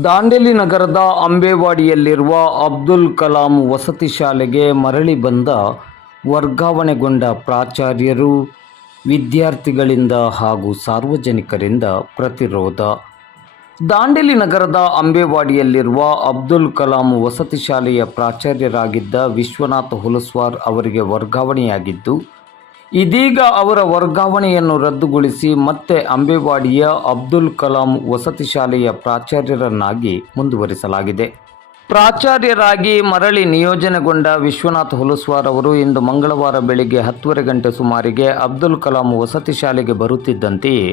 ದಾಂಡೇಲಿ ನಗರದ ಅಂಬೇವಾಡಿಯಲ್ಲಿರುವ ಅಬ್ದುಲ್ ಕಲಾಂ ವಸತಿ ಶಾಲೆಗೆ ಮರಳಿ ಬಂದ ವರ್ಗಾವಣೆಗೊಂಡ ಪ್ರಾಚಾರ್ಯರು, ವಿದ್ಯಾರ್ಥಿಗಳಿಂದ ಹಾಗೂ ಸಾರ್ವಜನಿಕರಿಂದ ಪ್ರತಿರೋಧ. ದಾಂಡೇಲಿ ನಗರದ ಅಂಬೇವಾಡಿಯಲ್ಲಿರುವ ಅಬ್ದುಲ್ ಕಲಾಂ ವಸತಿ ಶಾಲೆಯ ಪ್ರಾಚಾರ್ಯರಾಗಿದ್ದ ವಿಶ್ವನಾಥ್ ಹುಲಸ್ವಾರ್ ಅವರಿಗೆ ವರ್ಗಾವಣೆಯಾಗಿದ್ದು ಇದೀಗ ಅವರ ವರ್ಗಾವಣೆಯನ್ನು ರದ್ದುಗೊಳಿಸಿ ಮತ್ತೆ ಅಂಬೇವಾಡಿಯ ಅಬ್ದುಲ್ ಕಲಾಂ ವಸತಿ ಶಾಲೆಯ ಪ್ರಾಚಾರ್ಯರನ್ನಾಗಿ ಮುಂದುವರಿಸಲಾಗಿದೆ. ಪ್ರಾಚಾರ್ಯರಾಗಿ ಮರಳಿ ನಿಯೋಜನೆಗೊಂಡ ವಿಶ್ವನಾಥ್ ಹುಲಸ್ವಾರ್ ಅವರು ಇಂದು ಮಂಗಳವಾರ ಬೆಳಿಗ್ಗೆ ಹತ್ತುವರೆ ಗಂಟೆ ಸುಮಾರಿಗೆ ಅಬ್ದುಲ್ ಕಲಾಂ ವಸತಿ ಶಾಲೆಗೆ ಬರುತ್ತಿದ್ದಂತೆಯೇ,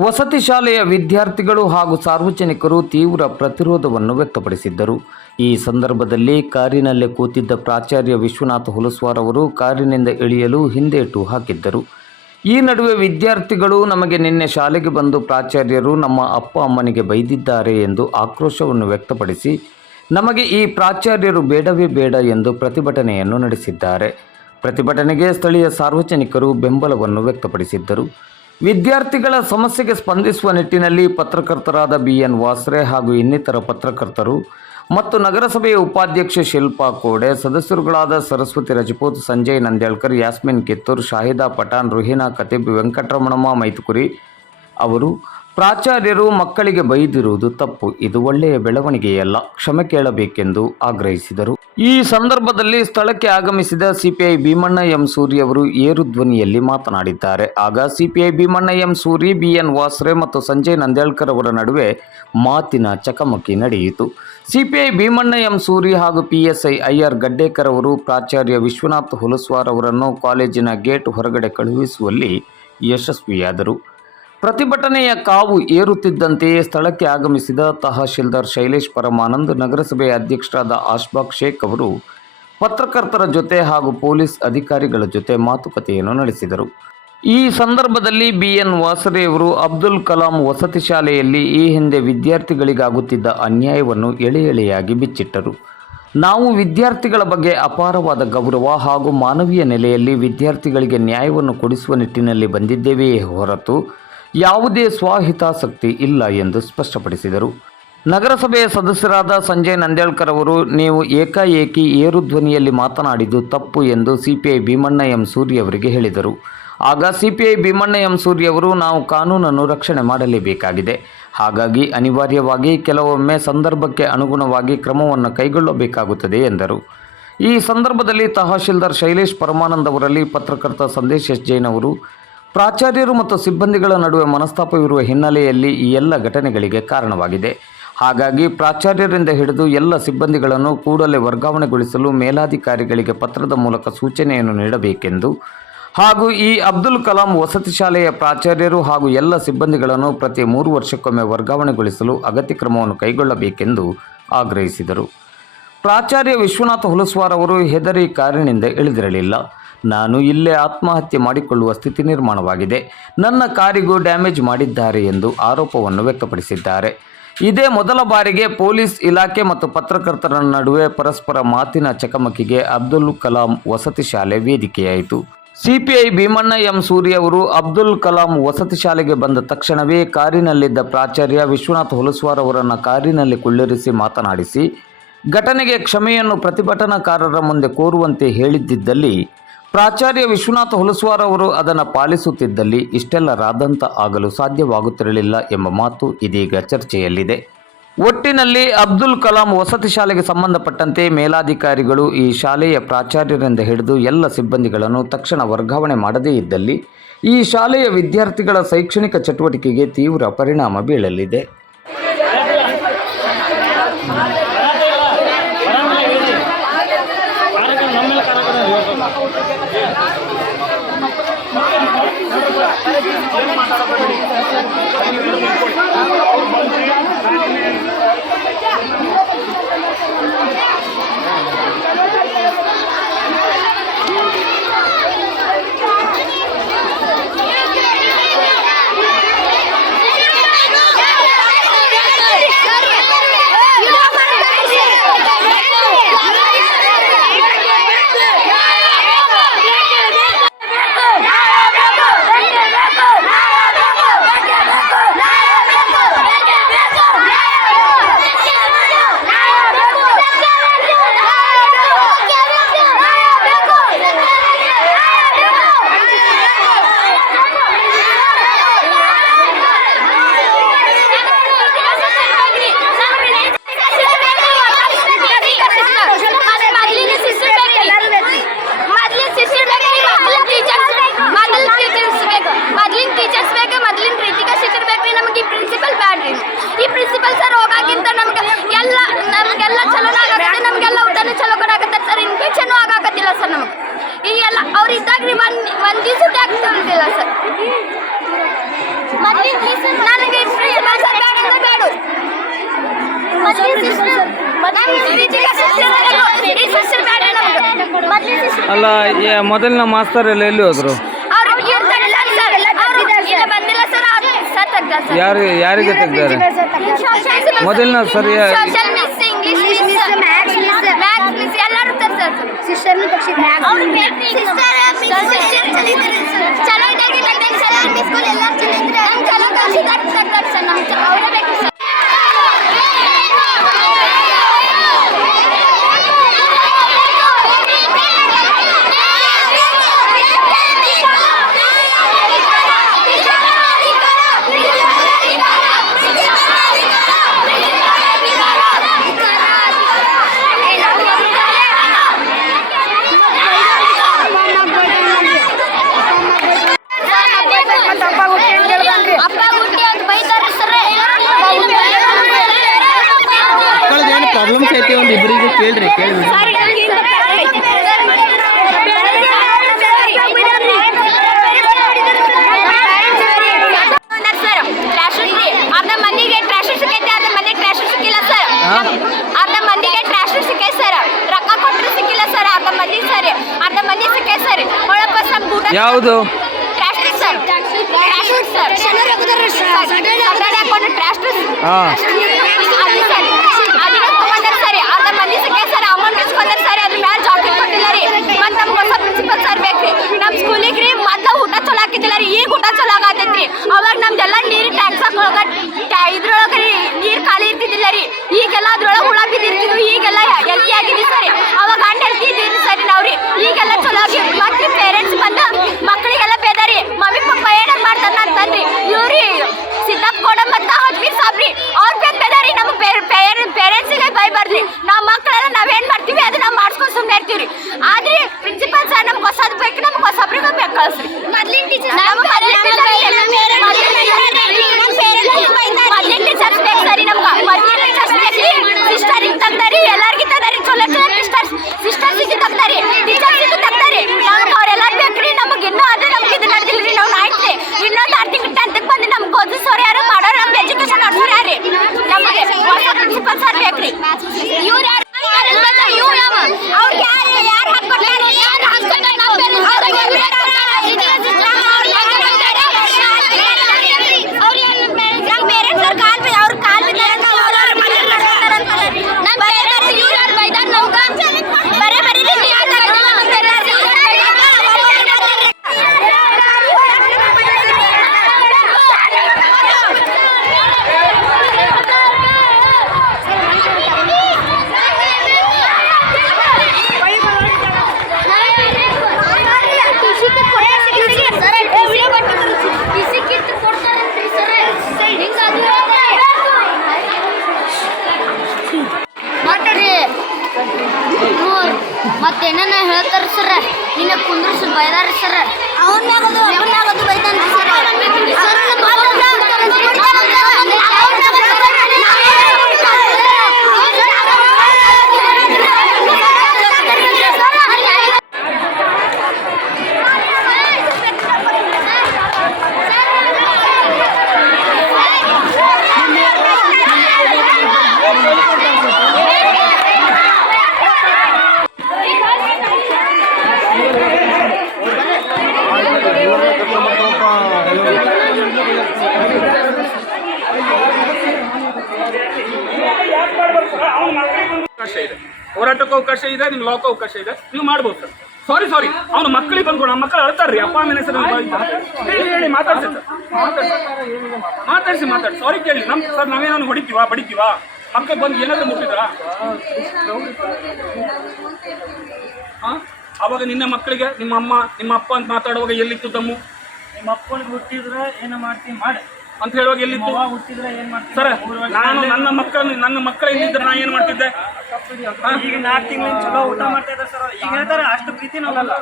ವಸತಿ ಶಾಲೆಯ ವಿದ್ಯಾರ್ಥಿಗಳು ಹಾಗೂ ಸಾರ್ವಜನಿಕರು ತೀವ್ರ ಪ್ರತಿರೋಧವನ್ನು ವ್ಯಕ್ತಪಡಿಸಿದ್ದರು. ಈ ಸಂದರ್ಭದಲ್ಲಿ ಕಾರಿನಲ್ಲೇ ಕೂತಿದ್ದ ಪ್ರಾಚಾರ್ಯ ವಿಶ್ವನಾಥ ಹುಲಸ್ವಾರ್ ಅವರು ಕಾರಿನಿಂದ ಇಳಿಯಲು ಹಿಂದೇಟು ಹಾಕಿದ್ದರು. ಈ ನಡುವೆ ವಿದ್ಯಾರ್ಥಿಗಳು ನಮಗೆ ನಿನ್ನೆ ಶಾಲೆಗೆ ಬಂದು ಪ್ರಾಚಾರ್ಯರು ನಮ್ಮ ಅಪ್ಪ ಅಮ್ಮನಿಗೆ ಬೈದಿದ್ದಾರೆ ಎಂದು ಆಕ್ರೋಶವನ್ನು ವ್ಯಕ್ತಪಡಿಸಿ, ನಮಗೆ ಈ ಪ್ರಾಚಾರ್ಯರು ಬೇಡವೇ ಬೇಡ ಎಂದು ಪ್ರತಿಭಟನೆಯನ್ನು ನಡೆಸಿದ್ದಾರೆ. ಪ್ರತಿಭಟನೆಗೆ ಸ್ಥಳೀಯ ಸಾರ್ವಜನಿಕರು ಬೆಂಬಲವನ್ನು ವ್ಯಕ್ತಪಡಿಸಿದ್ದರು. ವಿದ್ಯಾರ್ಥಿಗಳ ಸಮಸ್ಯೆಗೆ ಸ್ಪಂದಿಸುವ ನಿಟ್ಟಿನಲ್ಲಿ ಪತ್ರಕರ್ತರಾದ ಬಿ ಎನ್ ವಾಸ್ರೆ ಹಾಗೂ ಇನ್ನಿತರ ಪತ್ರಕರ್ತರು ಮತ್ತು ನಗರಸಭೆಯ ಉಪಾಧ್ಯಕ್ಷ ಶಿಲ್ಪಾ ಕೋಡೆ, ಸದಸ್ಯರುಗಳಾದ ಸರಸ್ವತಿ ರಜಪೂತ್, ಸಂಜಯ್ ನಂದ್ಯಾಳ್ಕರ್, ಯಾಸ್ಮಿನ್ ಕಿತ್ತೂರ್, ಶಾಹಿದಾ ಪಠಾಣ್, ರುಹಿನಾ ಕತೀಬ್ ವೆಂಕಟರಮಣಮ್ಮ ಮೈತುಕುರಿ ಅವರು ಪ್ರಾಚಾರ್ಯರು ಮಕ್ಕಳಿಗೆ ಬೈದಿರುವುದು ತಪ್ಪು. ಇದು ಒಳ್ಳೆಯ ಬೆಳವಣಿಗೆಯಲ್ಲ. ಕ್ಷಮೆ ಕೇಳಬೇಕೆಂದು ಆಗ್ರಹಿಸಿದರು. ಈ ಸಂದರ್ಭದಲ್ಲಿ ಸ್ಥಳಕ್ಕೆ ಆಗಮಿಸಿದ ಸಿಪಿಐ ಭೀಮಣ್ಣ ಎಂ ಸೂರಿ ಅವರು ಏರು ಧ್ವನಿಯಲ್ಲಿ ಮಾತನಾಡಿದ್ದಾರೆ. ಆಗ CPI Bheemanna M Suri, BN Vasre ಮತ್ತು ಸಂಜಯ್ ನಂದೇಳ್ಕರ್ ಅವರ ನಡುವೆ ಮಾತಿನ ಚಕಮಕಿ ನಡೆಯಿತು. ಸಿಪಿಐ ಭೀಮಣ್ಣ ಎಂ ಸೂರಿ ಹಾಗೂ ಪಿಎಸ್ಐ ಐಆರ್ ಗಡ್ಡೇಕರ್ ಅವರು ಪ್ರಾಚಾರ್ಯ ವಿಶ್ವನಾಥ್ ಹುಲಸ್ವಾರ್ ಅವರನ್ನು ಕಾಲೇಜಿನ ಗೇಟ್ ಹೊರಗಡೆ ಕಳುಹಿಸುವಲ್ಲಿ ಯಶಸ್ವಿಯಾದರು. ಪ್ರತಿಭಟನೆಯ ಕಾವು ಏರುತ್ತಿದ್ದಂತೆಯೇ ಸ್ಥಳಕ್ಕೆ ಆಗಮಿಸಿದ ತಹಶೀಲ್ದಾರ್ ಶೈಲೇಶ್ ಪರಮಾನಂದ್ ನಗರಸಭೆಯ ಅಧ್ಯಕ್ಷರಾದ ಆಶ್ಬಾಕ್ ಶೇಖ್ ಅವರು ಪತ್ರಕರ್ತರ ಜೊತೆ ಹಾಗೂ ಪೊಲೀಸ್ ಅಧಿಕಾರಿಗಳ ಜೊತೆ ಮಾತುಕತೆಯನ್ನು ನಡೆಸಿದರು. ಈ ಸಂದರ್ಭದಲ್ಲಿ ಬಿಎನ್ ವಾಸರೆಯವರು ಅಬ್ದುಲ್ ಕಲಾಂ ವಸತಿ ಶಾಲೆಯಲ್ಲಿ ಈ ಹಿಂದೆ ವಿದ್ಯಾರ್ಥಿಗಳಿಗಾಗುತ್ತಿದ್ದ ಅನ್ಯಾಯವನ್ನು ಎಳೆ ಎಳೆಯಾಗಿ ಬಿಚ್ಚಿಟ್ಟರು. ನಾವು ವಿದ್ಯಾರ್ಥಿಗಳ ಬಗ್ಗೆ ಅಪಾರವಾದ ಗೌರವ ಹಾಗೂ ಮಾನವೀಯ ನೆಲೆಯಲ್ಲಿ ವಿದ್ಯಾರ್ಥಿಗಳಿಗೆ ನ್ಯಾಯವನ್ನು ಕೊಡಿಸುವ ನಿಟ್ಟಿನಲ್ಲಿ ಬಂದಿದ್ದೇವೆಯೇ ಹೊರತು ಯಾವುದೇ ಸ್ವಹಿತಾಸಕ್ತಿ ಇಲ್ಲ ಎಂದು ಸ್ಪಷ್ಟಪಡಿಸಿದರು. ನಗರಸಭೆಯ ಸದಸ್ಯರಾದ ಸಂಜಯ್ ನಂದೇಳ್ಕರ್ ಅವರು, ನೀವು ಏಕಾಏಕಿ ಏರು ಧ್ವನಿಯಲ್ಲಿ ಮಾತನಾಡಿದ್ದು ತಪ್ಪು ಎಂದು ಸಿಪಿಐ ಭೀಮಣ್ಣ ಎಂ ಸೂರಿ ಅವರಿಗೆ ಹೇಳಿದರು. ಆಗ ಸಿಪಿಐ ಭೀಮಣ್ಣ ಎಂ ಸೂರಿ ಅವರು, ನಾವು ಕಾನೂನನ್ನು ರಕ್ಷಣೆ ಮಾಡಲೇಬೇಕಾಗಿದೆ. ಹಾಗಾಗಿ ಅನಿವಾರ್ಯವಾಗಿ ಕೆಲವೊಮ್ಮೆ ಸಂದರ್ಭಕ್ಕೆ ಅನುಗುಣವಾಗಿ ಕ್ರಮವನ್ನು ಕೈಗೊಳ್ಳಬೇಕಾಗುತ್ತದೆ ಎಂದರು. ಈ ಸಂದರ್ಭದಲ್ಲಿ ತಹಶೀಲ್ದಾರ್ ಶೈಲೇಶ್ ಪರಮಾನಂದ್ ಅವರಲ್ಲಿ ಪತ್ರಕರ್ತ ಸಂದೇಶ್ ಎಸ್ ಜೈನ್ ಅವರು ಪ್ರಾಚಾರ್ಯರು ಮತ್ತು ಸಿಬ್ಬಂದಿಗಳ ನಡುವೆ ಮನಸ್ತಾಪವಿರುವ ಹಿನ್ನೆಲೆಯಲ್ಲಿ ಈ ಎಲ್ಲ ಘಟನೆಗಳಿಗೆ ಕಾರಣವಾಗಿದೆ. ಹಾಗಾಗಿ ಪ್ರಾಚಾರ್ಯರಿಂದ ಹಿಡಿದು ಎಲ್ಲ ಸಿಬ್ಬಂದಿಗಳನ್ನು ಕೂಡಲೇ ವರ್ಗಾವಣೆಗೊಳಿಸಲು ಮೇಲಾಧಿಕಾರಿಗಳಿಗೆ ಪತ್ರದ ಮೂಲಕ ಸೂಚನೆಯನ್ನು ನೀಡಬೇಕೆಂದು ಹಾಗೂ ಈ ಅಬ್ದುಲ್ ಕಲಾಂ ವಸತಿ ಶಾಲೆಯ ಪ್ರಾಚಾರ್ಯರು ಹಾಗೂ ಎಲ್ಲ ಸಿಬ್ಬಂದಿಗಳನ್ನು ಪ್ರತಿ ಮೂರು ವರ್ಷಕ್ಕೊಮ್ಮೆ ವರ್ಗಾವಣೆಗೊಳಿಸಲು ಅಗತ್ಯ ಕ್ರಮವನ್ನು ಕೈಗೊಳ್ಳಬೇಕೆಂದು ಆಗ್ರಹಿಸಿದರು. ಪ್ರಾಚಾರ್ಯ ವಿಶ್ವನಾಥ ಹುಲಸ್ವಾರ್ ಅವರು ಹೆದರಿ ಕಾರಿನಿಂದ ಇಳಿದಿರಲಿಲ್ಲ. ನಾನು ಇಲ್ಲೇ ಆತ್ಮಹತ್ಯೆ ಮಾಡಿಕೊಳ್ಳುವ ಸ್ಥಿತಿ ನಿರ್ಮಾಣವಾಗಿದೆ. ನನ್ನ ಕಾರಿಗೂ ಡ್ಯಾಮೇಜ್ ಮಾಡಿದ್ದಾರೆ ಎಂದು ಆರೋಪವನ್ನು ವ್ಯಕ್ತಪಡಿಸಿದ್ದಾರೆ. ಇದೇ ಮೊದಲ ಬಾರಿಗೆ ಪೊಲೀಸ್ ಇಲಾಖೆ ಮತ್ತು ಪತ್ರಕರ್ತರ ನಡುವೆ ಪರಸ್ಪರ ಮಾತಿನ ಚಕಮಕಿಗೆ ಅಬ್ದುಲ್ ಕಲಾಂ ವಸತಿ ಶಾಲೆ ವೇದಿಕೆಯಾಯಿತು. ಸಿಪಿಐ ಭೀಮಣ್ಣ ಎಂ ಸೂರಿ ಅವರು ಅಬ್ದುಲ್ ಕಲಾಂ ವಸತಿ ಶಾಲೆಗೆ ಬಂದ ತಕ್ಷಣವೇ ಕಾರಿನಲ್ಲಿದ್ದ ಪ್ರಾಚಾರ್ಯ ವಿಶ್ವನಾಥ್ ಹುಲಸ್ವಾರ್ ಅವರನ್ನು ಕಾರಿನಲ್ಲಿ ಕುಳ್ಳಿರಿಸಿ ಮಾತನಾಡಿಸಿ, ಘಟನೆಗೆ ಕ್ಷಮೆಯನ್ನು ಪ್ರತಿಭಟನಾಕಾರರ ಮುಂದೆ ಕೋರುವಂತೆ ಹೇಳಿದ್ದಲ್ಲಿ ಪ್ರಾಚಾರ್ಯ ವಿಶ್ವನಾಥ ಹುಲಸ್ವಾರ್ ಅವರು ಅದನ್ನು ಪಾಲಿಸುತ್ತಿದ್ದಲ್ಲಿ ಇಷ್ಟೆಲ್ಲ ರಾದಂತ ಆಗಲು ಸಾಧ್ಯವಾಗುತ್ತಿರಲಿಲ್ಲ ಎಂಬ ಮಾತು ಇದೀಗ ಚರ್ಚೆಯಲ್ಲಿದೆ. ಒಟ್ಟಿನಲ್ಲಿ ಅಬ್ದುಲ್ ಕಲಾಂ ವಸತಿ ಶಾಲೆಗೆ ಸಂಬಂಧಪಟ್ಟಂತೆ ಮೇಲಾಧಿಕಾರಿಗಳು ಈ ಶಾಲೆಯ ಪ್ರಾಚಾರ್ಯರಿಂದ ಹಿಡಿದು ಎಲ್ಲ ಸಿಬ್ಬಂದಿಗಳನ್ನು ತಕ್ಷಣ ವರ್ಗಾವಣೆ ಮಾಡದೇ ಇದ್ದಲ್ಲಿ ಈ ಶಾಲೆಯ ವಿದ್ಯಾರ್ಥಿಗಳ ಶೈಕ್ಷಣಿಕ ಚಟುವಟಿಕೆಗೆ ತೀವ್ರ ಪರಿಣಾಮ ಬೀಳಲಿದೆ ಬೇಕು ನಮಗೆಲ್ಲ ನಮಗೆಲ್ಲ ಚಲೋ ಆಗತ್ತೆ ನಮಗೆಲ್ಲ ಊಟನೂ ಚಲೋ ಕೊಡಾಕತ್ತೆ ಸರ್ ಇನ್ಫೆಕ್ಷನ್ ಆಗಾಕತ್ತಿಲ್ಲ ಸರ್ ನಮಗೆ ಈಗೆಲ್ಲ ಅವ್ರು ಇದ್ದಾಗ ರೀ ಒಂದು ಒಂದು ದಿವಸಕ್ಕೆ ಆಗ್ತಿಲ್ಲ ಸರ್ ನನಗೆ ಪ್ರಿನ್ಸಿಪಲ್ ಸರ್ ಬೇಡ ಅಂದ್ರೆ ಬೇಡ ಅಲ್ಲ ಮೊದಲಿನ ಮಾಸ್ತರ್ ಎಲ್ಲ ಎಲ್ಲಿ ಹೋದ್ರು? ಯಾರು ಯಾರಿಗೆ ತೆಗ್ದಾರೆ? ಮೊದಲಿನ ಸರಿ social miss English miss maths miss maths miss ಎಲ್ಲರೂ ತರ್ತಾರೆ ಸರ್ ಸಿಸ್ಟರ್ನ ತಕ್ಷಣ ಚಲೋ ಇದ್ದಾಗಿ ತೆಗ್ದಾರೆ ಸರ್ ಸ್ಕೂಲ್ ಎಲ್ಲ ಚಲೋ ಇದ್ರೆ ನಂಗೆ ಚಲೋ ಕಲಿಸಿದಾಗ ತೆಗ್ದಾರೆ ಸರ್ ನಮ್ಗೆ ಅವರೇ ಬೇಕು ಸರ್ ಅಪ್ಪ ಹುಟ್ಟಿ ಅಂತ ಬೈತಾರೆ ಸರ್ ಮಕ್ಕಳದ್ದು ಏನು ಪ್ರಾಬ್ಲಮ್ಸ್ ಐತಿ ಒಂದು ಇಬ್ಬರಿಗೂ ಕೇಳ್ರಿ ಕೇಳ್ಬಿಡಿ ಸರ್ ಟ್ರಾಶರ್ ಅರ್ಧ ಮಂದಿಗೆ ಟ್ರಾಶರ್ ಸಿಕ್ಕೈತೆ ಅರ್ಧ ಮಂದಿಗೆ ಟ್ರಾಶರ್ ಸಿಕ್ಕಿಲ್ಲ ಸರ್ ಹಾ? ಅರ್ಧ ಮಂದಿಗೆ ಟ್ರಾಸ್ಟರ್ ಸಿಕ್ಕೈ ಸರ್ ರೊಕ್ಕ ಕೊಟ್ಟರು ಸಿಕ್ಕಿಲ್ಲ ಸರ್ ಅರ್ಧ ಮಂದಿ ಸರ್ ಅರ್ಧ ಮಂದಿ ಸಿಕ್ಕೈ ಸರ್ ಒಳಪ್ಪ ನಮ್ಗೆ ಊಟ ಯಾವುದು? ಸರ್ ಟ್ರಾಶರ್ ಸರ್ ಸಗಡೆ ಹಾಕೊಂಡು ಟ್ರಾಶರ್ ಹಾ. ಅದು ಸರ್ ಅದನ್ನ ತಗೊಂಡಾರ ಸರಿ ಅರ್ಧ ಮಂದಿ ಸಿಕ್ಕೈತೆ ಸರ್ ಅಮೌಂಟ್ ಇಸ್ಕೊಂಡಾರ ಸರ್ ಅದ್ರ ಮ್ಯಾಲೆ ಜಾಕೆಟ್ ಕೊಟ್ಟಿಲ್ಲ ರೀ. ಮತ್ತೆ ನಮ್ಗೆ ಹೊಸ ಪ್ರಿನ್ಸಿಪಲ್ ಸರ್ ಬೇಕ್ರಿ ನಮ್ಮ ಸ್ಕೂಲಿಗೆ ರೀ ಮತ್ತೆ ಊಟ ಚಲೋ ಹಾಕಿದ್ದಿಲ್ಲ ರೀ. ಈಗ ಊಟ ಚಲೋ ಆಗತೈತ್ರಿ ಅವಾಗ ನಮ್ದೆಲ್ಲ ನೀರು ಟ್ಯಾಕ್ಸ್ ಹಾಕೊಳಗ ಇದ್ರೊಳಗೆ ರೀ ನೀರು ಖಾಲಿ ರೀ ಈಗೆಲ್ಲ ಅದ್ರೊಳಗೆ ಹುಳ ಬಿದ್ದಿರ್ತಿದ್ವು ಈಗೆಲ್ಲ ಹೆಲ್ತಿ ಆಗಿದ್ವಿ ಸರಿ ಅವಾಗ ಅಣ್ಣ ಹೆಲ್ತಿ ಇದ್ದೀರಿ ಸರಿ ನಾವ್ರಿ ಈಗೆಲ್ಲ ಚಲೋ ಆಗಿ ಮತ್ತೆ ಪೇರೆಂಟ್ಸ್ ಬಂದು ಮಕ್ಕಳಿಗೆಲ್ಲ ಬೇದಾರಿ ಮಮ್ಮಿ ಪಪ್ಪ ಏನಾರ ಮಾಡ್ತಾರ ಅಂತಂದ್ರಿ ಇವ್ರಿ ಸಿದ್ದಪ್ಪ ಕೊಡ ಮತ್ತ ಹಜ್ಬೀರ್ ಸಾಬ್ರಿ ಅವ್ರ ಬೇಕ್ ಬೇದಾರಿ ನಮ್ಮ ಪೇರೆಂಟ್ಸಿಗೆ ಬೈ ಬರ್ಲಿ ನಮ್ಮ ಮಕ್ಕಳೆಲ್ಲ ನಾವೇನ್ ಮಾಡ್ತೀವಿ ಅದು ನಾವು ಮಾಡ್ಸ್ಕೊಂಡು ಸುಮ್ಮನೆ ಇರ್ತೀವಿ ಆದ್ರೆ ಪ್ರಿನ್ಸಿಪಲ್ ಸರ್ ನಮ್ಗೆ ಹೊಸದು ಬೇಕು ನಮ್ಗೆ ಹೊಸಬ್ರಿಗೆ ಬೇಕು ಕಳ್ಸ್ರಿ ಮೊದ್ಲಿನ ಟೀಚರ್ ಮೊದ್ಲಿನ ಟೀಚರ್ಸ್ ಬೇಕು ಸರಿ ನಮ್ಗೆ ಮೊದ್ಲಿನ ಟೀಚರ್ಸ್ ಬೇಕ್ರಿ ಸಿಸ್ಟರಿಗೆ ತೆಗ್ದಾರಿ ಎಲ್ಲಾರ್ಗಿ ತೆಗ್ದಾರಿ ಚಲೋ ಚಲೋ ಸಿಸ್ಟರ್ಸ್ ಸಿಸ್ಟರ್ಸಿಗೆ ತೆಗ್ದಾರಿ ಟೀಚರ್ಸಿಗೆ ತೆಗ್ದಾರಿ ನಮ್ಗೆ ಅವರೆಲ್ಲ ಬೇಕ್ರಿ ನಮಗೆ ಇನ್ನೂ ಅದು ನಮ್ಗೆ ಇದು ನಡೆದಿಲ್ಲ ರೀ ನಾವು ನಾಯ್ತ್ರಿ ಇನ್ನೊಂದು ಆರು ತಿಂಗಳು ಟೆಂತ್ಗೆ ಬಂದು ನಮ್ಗೆ ಓದಿಸೋರು ಯಾರು ಮಾಡೋರು ನಮ್ಗೆ ಎಜುಕೇಶನ್ ನಡೆಸೋರು ಯಾರು ನಮಗೆ ಹೊಸ ಪ್ರಿನ್ಸಿಪಲ್ ಸರ್ ಬೇಕ್ರಿ ಇವ್ರು ಯಾರು ಇವ್ರು ಯಾವ ಅವ್ರಿಗೆ ಯಾರು ಯಾರು ಹಾಕ್ಕೊಟ್ಟಾರೆ ಯಾರು ಹಾಕ್ಕೊಟ್ಟಾರೆ ನಾವು ಮತ್ರಿ ಮತ್ತೇನ ಹೇಳ್ತಾರ ಸರ್? ನಿನ್ನ ಕುಂದ್ರಸ್ ಬೈದಾರ ಸರ್? ಅವನ್ ಮ್ಯಾಗದು ಅವನ್ ಮ್ಯಾಗದು ಬೈದಾನ ಸರ್ ಅವಕಾಶ ಇದೆ ಹೋರಾಟಕ್ಕೆ ಅವಕಾಶ ಇದೆ ನಿಮ್ಗೆ ಲಾಕ್ ಅವಕಾಶ ಇದೆ. ನೀವು ಮಾಡ್ಬೋದು ಸರ್. ಸಾರಿ ಸಾರಿ ಅವ್ನು ಮಕ್ಕಳಿಗೆ ಬಂದ್ಕೊಂಡು. ನಮ್ಮ ಮಕ್ಕಳು ಅಳ್ತಾರ್ರಿ. ಅಪ್ಪ ಅಮ್ಮನ ಹೆಸರು ಹೇಳಿ ಹೇಳಿ, ಮಾತಾಡ್ಸಿ ಸರ್. ಮಾತಾಡ್ಸಿ. ಮಾತಾಡಿ ಸಾರಿ ಕೇಳಿ. ನಮ್ ಸರ್ ನಾವೇನೋ ಹೊಡಿತೀವಾ, ಬಡಿತೀವಾ? ಮಕ್ಕಳು ಬಂದು ಏನಾದ್ರು ಮುಟ್ಟಿದ್ರ? ಅವಾಗ ನಿನ್ನ ಮಕ್ಕಳಿಗೆ ನಿಮ್ಮ ಅಮ್ಮ, ನಿಮ್ಮ ಅಪ್ಪ ಅಂತ ಮಾತಾಡುವಾಗ ಎಲ್ಲಿತ್ತು ದಮ್ಮು? ನಿಮ್ಮ ಅಪ್ಪನಿಗೆ ಹುಟ್ಟಿದ್ರೆ ಏನೋ ಮಾಡ್ತೀನಿ ಮಾಡಿ. ಅಂತ ಹೇಳುವಾಗ ಎಲ್ಲಿತ್ತು? ಸರ್ ನಾನು ನನ್ನ ಮಕ್ಕಳು ನನ್ನ ಮಕ್ಕಳ ಇಲ್ಲಿದ್ರೆ ನಾ ಏನು ಮಾಡ್ತಿದ್ದೆ? ಈಗ ನಾಲ್ಕು ತಿಂಗಳಿಂದ ಚಲೋ ಊಟ ಮಾಡ್ತಾ ಇದ್ದಾರೆ ಸರ್. ಈಗ ಹೇಳ್ತಾರೆ ಅಷ್ಟು ಪ್ರೀತಿ ನಾವಲ್ಲ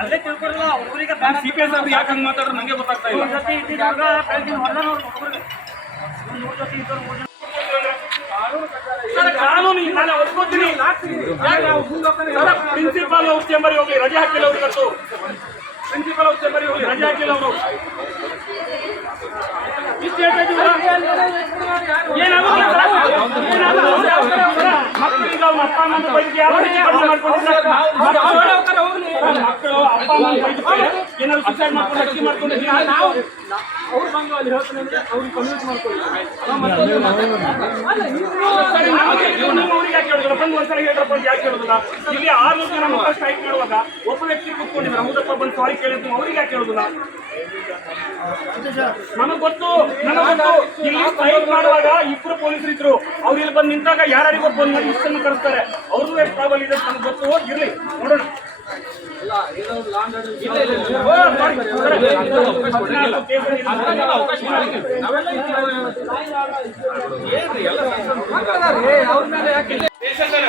ಅಲ್ಲೇ ಒಬ್ಬರಿಗೆ ಸಿ ಪಿ ಎಸ್ ಅವ್ರು ಯಾಕೆ ಹಂಗೆ ಮಾತಾಡ್ರೆ ನನಗೆ ಗೊತ್ತಾಗ್ತಾ ಇಲ್ಲ. ಜೊತೆ ಇದ್ದಿದ್ದಾಗ ಬೆಳಗಿನ ಹೊಡೆದ ನೋಡಿ ಹುಡುಗರಿಗೆ ಇವ್ರ ಜೊತೆ ಇದ್ದವ್ರು ಮೂರ್ ಜನ. ಸರ್, ಕಾನೂನು ನಾನು ಒಪ್ಕೋತೀನಿ. ಪ್ರಿನ್ಸಿಪಾಲ್ ಅವ್ರ ಚೇಂಬರ್ ಹೋಗ್ಲಿ ರಜೆ ಹಾಕಿಲ್ಲ ಅವ್ರಿಗೆ ಪ್ರಿನ್ಸಿಪಾಲ್ ಅವ್ರ ಚೇಂಬರ್ ಹೋಗ್ಲಿ ರಜೆ ಹಾಕಿಲ್ಲ ಅವರು ಇಷ್ಟು ಹೇಳ್ತಾ ಇದ್ದೀವಲ್ಲ? ಏನಾಗುತ್ತೆ ಸರ್? ಏನಾಗುತ್ತೆ? ಮಕ್ಕಳಿಗೆ ಅವ್ರ ಅಪ್ಪ ಅಮ್ಮನ ಬೈದಿಗೆ ಯಾವ ರೀತಿ ಕಡಿಮೆ ಮಾಡ್ಕೊಂಡಿದ್ದಾರೆ? ಮಕ್ಕಳು ಮಕ್ಕಳು ಅಪ್ಪ ಅಮ್ಮನ ಬೈದಿಗೆ ಏನಾದ್ರು ಸುಸೈಡ್ ಮಾಡ್ಕೊಂಡು ಅಕ್ಕಿ ಮಾಡ್ಕೊಂಡು ನಾವು ಅವ್ರು ಬಂದು ಅಲ್ಲಿ ಹೇಳ್ತಾನೆ ಅಂದ್ರೆ ಅವ್ರಿಗೆ ಕನ್ವಿನ್ಸ್ ಮಾಡ್ಕೊಳ್ಳಿ ಸರಿ, ನಮಗೆ ನೀವು ನಿಮ್ಮ ಊರಿಗೆ ಯಾಕೆ ಹೇಳೋದಿಲ್ಲ? ಹೇಳ್ರಪ್ಪ ಅಂತ ಯಾಕೆ ಹೇಳೋದಿಲ್ಲ? ಇಲ್ಲಿ? ಆರ್ನೂರು ಜನ ಮಕ್ಕಳು ಸ್ಟ್ರೈಕ್ ಮಾಡುವಾಗ ಒಬ್ಬ ವ್ಯಕ್ತಿ ಕೂತ್ಕೊಂಡಿದ್ದಾರೆ ಹೌದಪ್ಪ ಬಂದು ಸಾರಿ ಕೇಳಿದ್ದು ಅವ್ರಿಗೆ ಯಾಕೆ ಹೇಳೋದಿಲ್ಲ ನಮಗ್ ಗೊತ್ತು ನಮಗ್ ಗೊತ್ತು. ಇಲ್ಲಿ ಸ್ಟ್ರೈಕ್ ಮಾಡುವಾಗ ಇಬ್ರು ಪೊಲೀಸರು ಇದ್ರು. ಅವ್ರು ಇಲ್ಲಿ ಬಂದು ನಿಂತಾಗ ಯಾರಿಗೂ ಮಾಡಿ ಇಷ್ಟನ್ನು ಕರೆಸ್ತಾರೆ. ಅವ್ರಿಗೂ ಎಷ್ಟು ಪ್ರಾಬ್ಲಮ್ ಇದೆ ನಮ್ಗೆ ಗೊತ್ತು. ಇರ್ಲಿ, ನೋಡೋಣ. ¡Ese es el!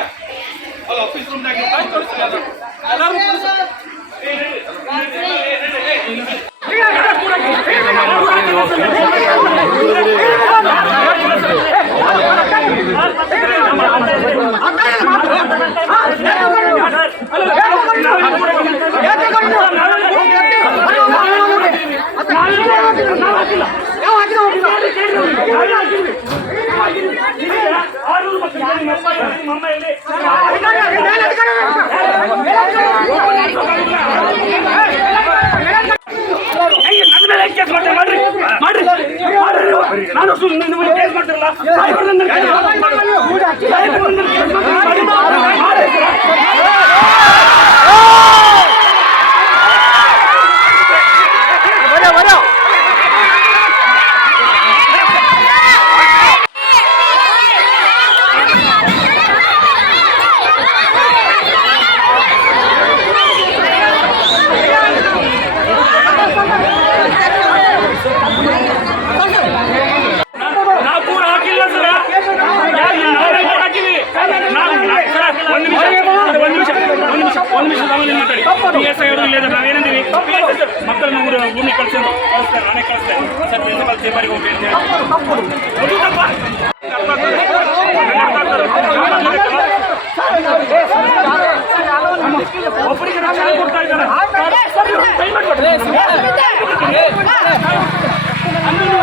ನಾನು ಸುಮ್ಮನೆ ನಿಮ್ಮ ಮೇಲೆ ಕೇಸ್ ಮಾಡ್ತಿರಲ್ಲ ಸಾಯ್ಬಾರ್ದು ನನ್ನ ಕೇಸ್ ಮಾಡ್ತಾರೆ. ಸಾಯ್ಬಾರ್ದು ನನ್ನ ಕೇಸ್ ಮಾಡ್ತಾರೆ. ಮಾಡಿ. ಮಾಡಿ. ನಾವು ಕೂಡ ಹಾಕಿಲ್ಲ ಸರ್ ನಾವೇ ಕೂಡ ಹಾಕಿವಿ ನಾವು- ನಾವು- ಸರ್, ಒಂದು ನಿಮಿಷ ಸರ್, ಒಂದು ನಿಮಿಷ ಒಂದು ನಿಮಿಷ ಒಂದು ನಿಮಿಷ ನಾವು ಇಲ್ಲಿ ಮಾತಾಡಿ ಪಿ ಎಸ್ ಐ ಅವರು ಇಲ್ಲೇ ನಾವೇನಂದಿವಿ ಮಕ್ಕಳನ್ನ ಊರು ಭೂಮಿ ಕಳಿಸಿ ಕಳಿಸ್ತಾರೆ ನಾನೇ ಕಳಿಸ್ತೇನೆ ಸರ್ ಚೇಂಬರಿಗೆ ಹೋಗಿ ಅಂತ? ಒಬ್ಬರಿಗೆ ಯಾರು ಕೊಡ್ತಾ ಇದ್ದಾರೆ ಸರ್, ಇವ್ರು ಕೈ ಮಾಡ್ಕೊಡ್ರಿ. ಅಂದ್ರೆ ನೀವು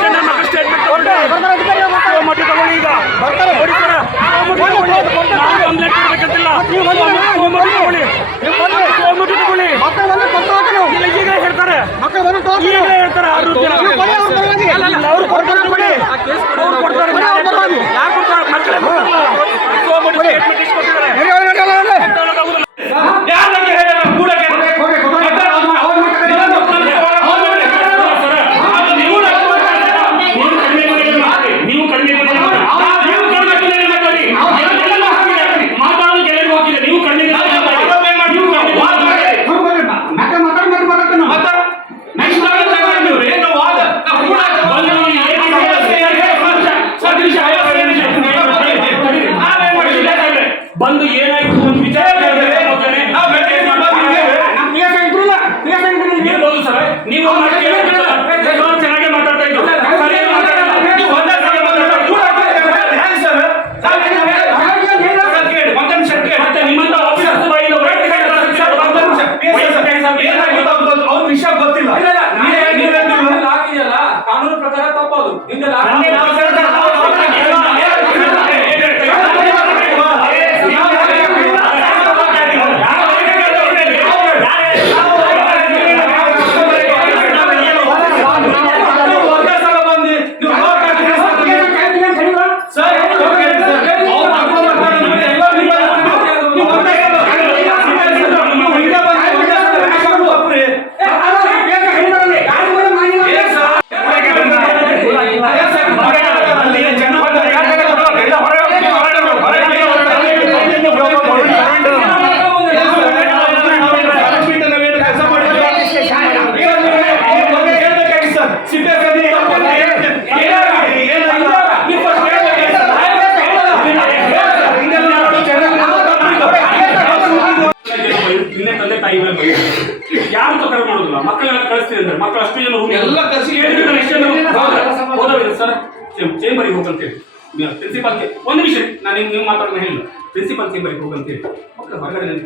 ನನ್ನ ಮಕ್ಕಳ ಸ್ಟೇಟ್ಮೆಂಟ್ ತಗೊಂಡೆ ಸೋಮತಿ ತಗೊಳ್ಳಿ ಈಗ ಕೊಡಿ ಅಲ್ಲ, ಅವ್ರು ಕೊಡ್ತಾರೆ. ಕೊಡಿ ಅವ್ರು ಕೊಡ್ತಾರೆ.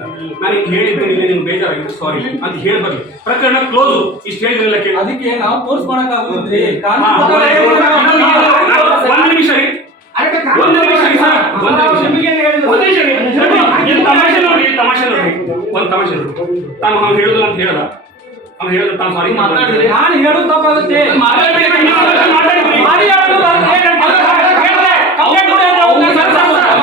ಹೊರಗಡೆ ನಿಂತ ನಾನು ಈಗ ಹೇಳಿದ್ದೇನೆ ನಿಮ್ಗೆ ಬೇಜಾರಾಗಿದೆ ಸಾರಿ ಅಂತ ಹೇಳಿ ಬರ್ಲಿ ಪ್ರಕರಣ ಕ್ಲೋಸ್ ಇಷ್ಟು ಹೇಳಿದ್ರಲ್ಲ ಕೇಳಿ. ಅದಕ್ಕೆ ನಾವು ಫೋರ್ಸ್ ಮಾಡಕ್ ಆಗುದಿಲ್ರಿ. ಹಾ, ಒಂದು ನಿಮಿಷ ರೀ ಒಂದು ನಿಮಿಷ ರೀ ಸರ್ ಒಂದು ನಿಮಿಷ. ಒಂದು ನಿಮಿಷ ರೀ ತಮಾಷೆ ನೋಡ್ರಿ ತಮಾಷೆ ನೋಡ್ರಿ ಒಂದು ತಮಾಷೆ ನೋಡ್ರಿ ತಾನು ಅವ್ನು ಹೇಳುದಿಲ್ಲ ಅಂತ ಹೇಳದ ಅವ್ನು ಹೇಳುದು ತಾನು ಸಾರಿ ಮಾತಾಡಿದ್ರಿ ನಾನು ಹೇಳೋದು ತಪ್ಪಾಗುತ್ತೆ. ನೀವು ಅದನ್ನ ಮಾತಾಡ್ಬೇಡಿ. ಮಾಡಿ ಹೇಳೋದು ಅದು ಹೇಳಿ- ಅದು ಹೇಳಿದ್ರೆ ಕಂಪ್ಲೇಂಟ್ ಕೊಡಿ ಅಂತ ಹೋಗ್ತಾರೆ ಸರ್, ಸರ್, ಸರ್.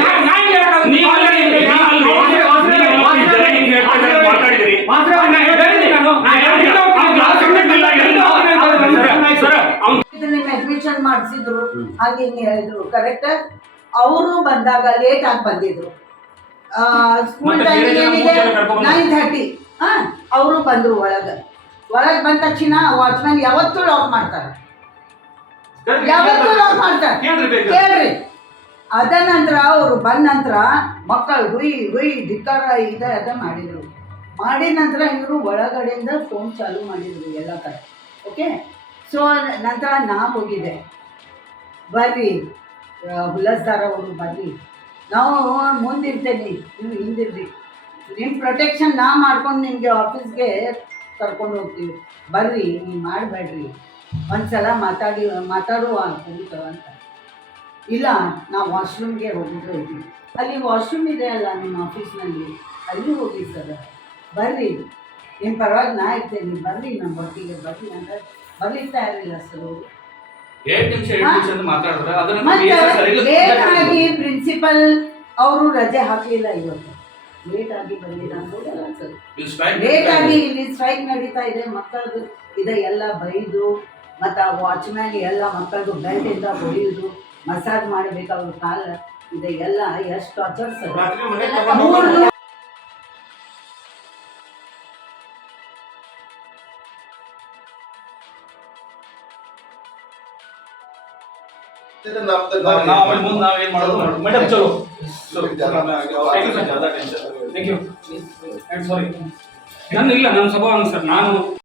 ನಾ- ನಾ ಏನ್ ಹೇಳೋದು? ನೀವು ಅಲ್ಲಿ- ನೀವು ಅಲ್ಲಿ- ನೀವು ಅಲ್ಲಿ ಜನ ಹಿಂಗ್ ಹೇಳ್ತಾ ಇದ್ದಾರೆ, ಮಾತಾಡಿದಿರಿ ಮಾತ್ರ ನಾ ಹೇಳಿದ್ದೀನಿ ನಾನು. ನಾ ಹೇಳಿದ್ದೀನಿ. ಅವ್ನು class ಇಟ್ಟಿದ್ದಿಲ್ಲ, ಎಲ್ಲ ಸರ್ ಅವ್ನು ನಿಮ್ಮ ಅಡ್ಮಿಷನ್ ಮಾಡಿಸಿದ್ರು ಹಾಗೆ ಹಿಂಗೆ ಹೇಳಿದ್ರು. ಕರೆಕ್ಟ್ ಅವರು ಬಂದಾಗ ಲೇಟ್ ಆಗಿ ಬಂದಿದ್ರು. ಸ್ಕೂಲ್ ಟೈಮ್ ಏನಿದೆ? ನೈನ್ ಥರ್ಟಿ ಹಾ ಅವರು ಬಂದ್ರು ಒಳಗೆ. ಒಳಗೆ ಬಂದ ತಕ್ಷಣ ವಾಚ್ಮನ್ ಯಾವತ್ತೂ ಲಾಕ್ ಮಾಡ್ತಾರೆ. ಯಾವತ್ತೂ ಲಾಕ್ ಮಾಡ್ತಾರೆ. ಕೇಳ್ರಿ ಅದ ನಂತರ ಅವರು ಬಂದ ನಂತರ ಮಕ್ಕಳು ಹುಯ್ ಹುಯ್ ಧಿಕ್ಕಾರ ಇದ ಅದ ಮಾಡಿದ್ರು. ಮಾಡಿದ ನಂತರ ಇವರು ಒಳಗಡೆಯಿಂದ ಫೋನ್ ಚಾಲು ಮಾಡಿದ್ರು ಎಲ್ಲ ಕಡೆ. ಓಕೆ ಸೊ ನಂತರ ನಾ ಹೋಗಿದ್ದೆ. ಬರ್ರಿ. ಅವರು ಬರ್ರಿ. ನಾವು ಮುಂದಿರ್ತೇನೆ. ನೀವು ಹಿಂದಿರ್ರಿ. ನಿಮ್ಮ ಪ್ರೊಟೆಕ್ಷನ್ ನಾ ಮಾಡ್ಕೊಂಡು ನಿಮಗೆ ಆಫೀಸ್ಗೆ ಕರ್ಕೊಂಡು ಹೋಗ್ತೀವಿ. ಬರ್ರಿ, ನೀವು ಮಾಡಬೇಡ್ರಿ. ಒಂದ್ಸಲ ಮಾತಾಡಿ, ಮಾತಾಡುವ ಅಂತ ಅಂತ. ಇಲ್ಲ, ನಾವು ವಾಶ್ರೂಮ್ಗೆ ಹೋಗಿದ್ದು ಹೋಗಿ ಅಲ್ಲಿ ವಾಶ್ರೂಮ್ ಇದೆ ಅಲ್ಲ ನಿಮ್ಮ ಆಫೀಸ್ನಲ್ಲಿ ಅಲ್ಲಿ ಹೋಗಿ ಸರ್. ಬರ್ರಿ. ನಿಮ್ಮ ಪರವಾಗಿ ನಾ ಇರ್ತೇನೆ. ಬರ್ರಿ ನಮ್ಮ ಒಟ್ಟಿಗೆ ಬರ್ರಿ ಅಂದ್ರೆ ಬರ್ಲಿಕ್ಕೆ ಇರಲಿಲ್ಲ ಸರ್ ಅವರು. ಎರಡ್ ನಿಮಿಷ ಎರಡ್ ನಿಮಿಷ ಅಂತ ಮಾತಾಡಿದ್ರೆ ಅದನ್ನ ಮತ್ತೆ ಸರಿಯಾಗಿ ಲೇಟ್ ಆಗಿ ಪ್ರಿನ್ಸಿಪಲ್ ಅವರು ರಜೆ ಹಾಕಲಿಲ್ಲ ಇವತ್ತು. ಲೇಟ್ ಆಗಿ ಬಂದಿಲ್ಲ ಅಂಬೋದಲ್ಲ ಸರ್ ಲೇಟಾಗಿ ಇಲ್ಲಿ ಸ್ಟ್ರೈಕ್ ನಡೀತಾ ಇದೆ. ಮಕ್ಕಳದು ಇದೆ ಎಲ್ಲ ಬೈದು ಮತ್ತು ಆ ವಾಚ್ಮ್ಯಾನ್ ಎಲ್ಲ ಮಕ್ಕಳದು ಬೆಲ್ಟಿಂದ ಹೊಡೆಯುವುದು ಮಸಾಜ್ ಮಾಡಬೇಕು ಅವ್ರ ಕಾಲ. ಇದೆಲ್ಲ ಎಷ್ಟು ಅಚರ್ಸ್ ನಾವು ಮುಂದೆ ನಾವ್ ಏನ್ ಮಾಡೋದು. ಮೇಡಮ್ ಚಲೋ. ಥ್ಯಾಂಕ್ ಯು ಸಾರಿ ನಾನು ಇಲ್ಲ ನನ್ನ ಸಭಾ ಸರ್. ನಾನು